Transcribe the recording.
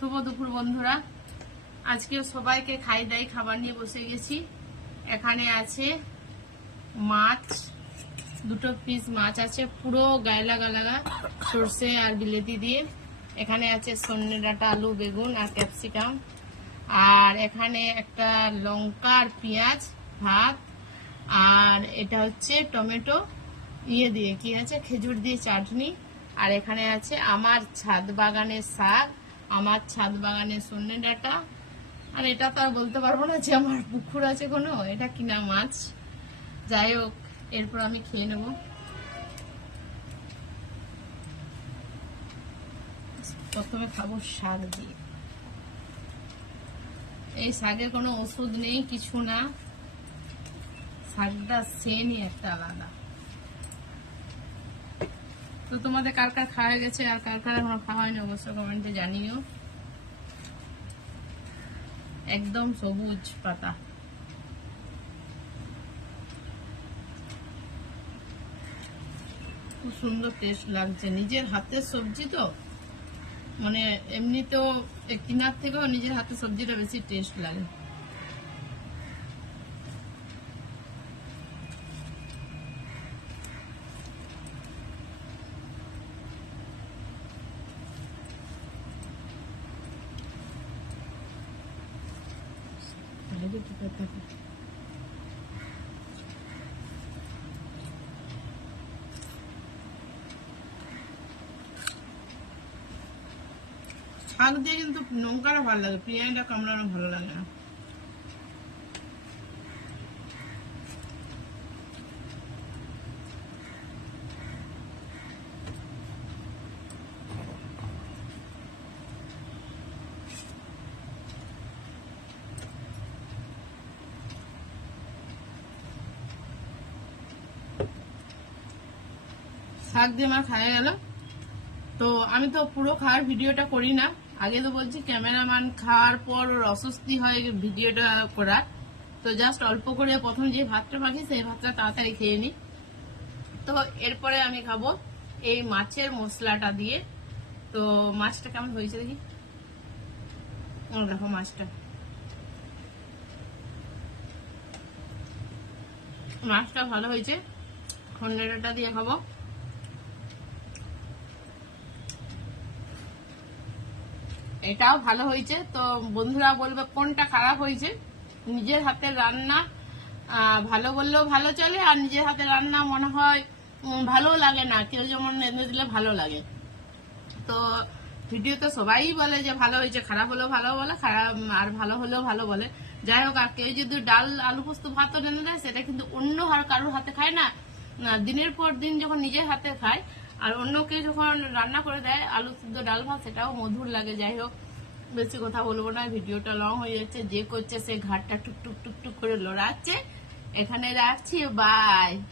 শুভ দুপুর বন্ধুরা। আজকে সবাইকে খাই দাই খাবার নিয়ে বসে গেছি। এখানে আছে মাছ, দুটো পিস মাছ আছে পুরো গায়লা গালাগা সর্ষে আর বিলেতি দিয়ে। এখানে আছে সন্নে ডাঁটা, আলু, বেগুন আর ক্যাপসিকাম। আর এখানে একটা লঙ্কা আর পেঁয়াজ, ভাত। আর এটা হচ্ছে টমেটো দিয়ে কি আছে খেজুর দিয়ে চাটনি। আর এখানে আছে আমার ছাদ বাগানের শাক, আমার ছাদ বাগানের সন্নে ডাঁটা। আর এটা তো আর বলতে পারবো না যে আমার পুকুর আছে কোনো, এটা কিনা মাছ। যাই হোক, এরপর আমি খেয়ে নেব। প্রথমে খাবো শাক দিয়ে। এই শাকের কোনো ওষুধ নেই, কিছু না, শাকটা সেনই একটা আলাদা। তো তোমাদের কার কার খাওয়া গেছে আর কার কার এখনো খাওয়া হয়নি অবশ্যই কমেন্টে জানিও। একদম সবুজ পাতা। খুব সুন্দর টেস্ট লাগছে, নিজের হাতের সবজি তো, মানে এমনি তো কিনার থেকেও নিজের হাতের সবজিটা বেশি টেস্ট লাগে। শাক দিয়ে কিন্তু লঙ্কাটা ভালো লাগে, পেঁয়াজটা কামড়ানো ভালো লাগে না। শাক দিয়ে আমার খাওয়া গেল। তো আমি তো পুরো খাওয়ার ভিডিওটা করি না, আগে তো বলছি ক্যামেরাম্যান খাওয়ার পর ওর অস্বস্তি হয় ভিডিওটা করার। তো জাস্ট অল্প করে প্রথম যে ভাতটা মাখি সেই ভাতটা তাড়াতাড়ি খেয়ে নিই। তো এরপরে আমি খাবো এই মাছের মশলাটা দিয়ে। তো মাছটা কেমন হয়েছে দেখি। দেখো মাছটা ভালো হয়েছে, খন্ডেটা দিয়ে খাবো। এটাও ভালো হয়েছে। তো বন্ধুরা বলবে কোনটা খারাপ হয়েছে। নিজের হাতের রান্না ভালো বললেও ভালো চলে, আর নিজের হাতের রান্না মনে হয় ভালো লাগে না, কেউ যেমন এনে দিলে ভালো লাগে। তো ভিডিওতে সবাই বলে যে ভালো হয়েছে, খারাপ হলেও ভালো বলে, খারাপ আর ভালো হলেও ভালো বলে। যাই হোক, আর কেউ যদি ডাল আলু পোস্ত ভাতও এনে দেয়, সেটা কিন্তু অন্য কারোর হাতে খায় না। দিনের পর দিন যখন নিজের হাতে খায় আর অন্যকে যখন রান্না করে দেয় আলু সিদ্ধ ডাল ভাত, সেটাও মধুর লাগে। যাই হোক, বেশি কথা বলবো না, ভিডিওটা লং হয়ে যাচ্ছে। যে করছে সে ঘাটটা টুকটুক টুকটুক করে লড়াচ্ছে। এখানে রাখছি, বাই।